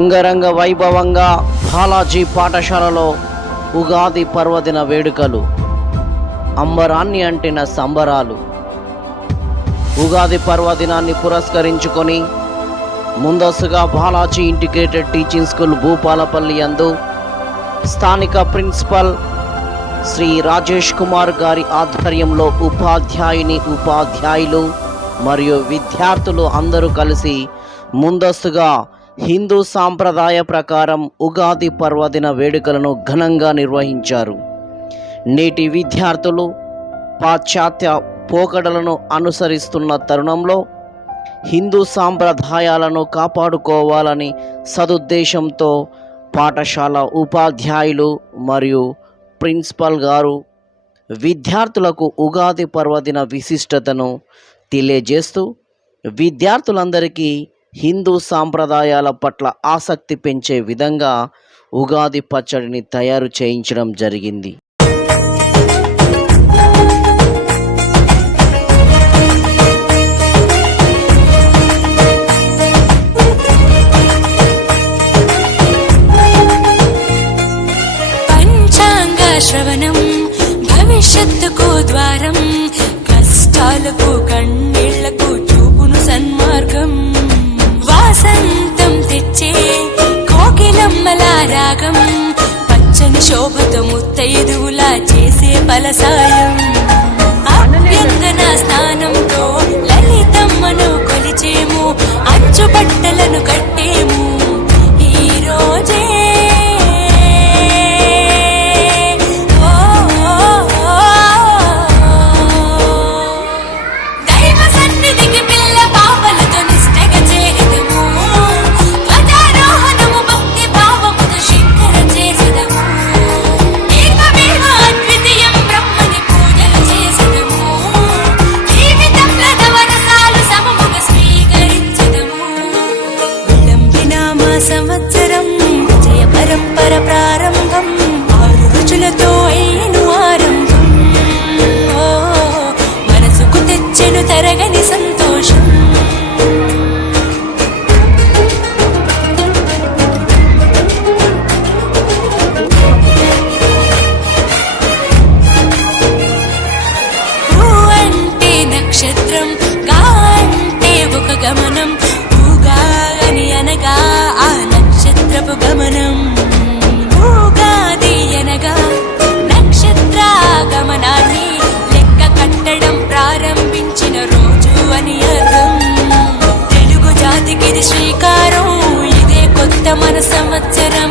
అంగరంగ వైభవంగా బాలాజీ పాఠశాలలో ఉగాది పర్వదిన వేడుకలు, అంబరాన్ని అంటిన సంబరాలు. ఉగాది పర్వదినాన్ని పురస్కరించుకొని ముందస్తుగా Balaji integrated teaching school Bhupalpally యందు స్థానిక ప్రిన్సిపల్ శ్రీ రాజేష్ కుమార్ గారి ఆధ్వర్యంలో ఉపాధ్యాయులు మరియు విద్యార్థులు అందరూ కలిసి ముందస్తుగా హిందూ సాంప్రదాయ ప్రకారం ఉగాది పర్వదిన వేడుకలను ఘనంగా నిర్వహించారు. నేటి విద్యార్థులు పాశ్చాత్య పోకడలను అనుసరిస్తున్న తరుణంలో హిందూ సాంప్రదాయాలను కాపాడుకోవాలని సదుద్దేశంతో పాఠశాల ఉపాధ్యాయులు మరియు ప్రిన్సిపల్ గారు విద్యార్థులకు ఉగాది పర్వదిన విశిష్టతను తెలియజేస్తూ విద్యార్థులందరికీ హిందూ సాంప్రదాయాల పట్ల ఆసక్తి పెంచే విధంగా ఉగాది పచ్చడిని తయారు చేయించడం జరిగింది. శ్రవణం భవిష్యత్తుకు ద్వారం, కష్టాలకు కన్నీళ్లకు చూపును సన్మార్గం, వాసంతం తెచ్చే కోకిలమ్మల రాగం, పచ్చని శోభతో ముత్తైదువులా చేసే ఫలసాయం, అభ్యంగన స్నానంతో లలితమ్మను కొలిచేము, అంచు బట్టలను కట్టేము ఈ రోజే. సంవత్సరం విజయ పరంపర ప్రారంభం, 6 రుచులతో అయ్యను ఆరంభం, మనసుకు తెచ్చెను తరగని సంతోషం. ఊ అంటే నక్షత్రం, గా అంటే ఒక గమనం, ఊగాని అనగా ఆ నక్షత్రపు గమనం, ఉగాది అనగా నక్షత్ర గమనాన్ని లెక్క కట్టడం ప్రారంభించిన రోజు అని అర్థం. తెలుగు జాతికిది శ్రీకారం, ఇదే కొత్త మన సంవత్సరం.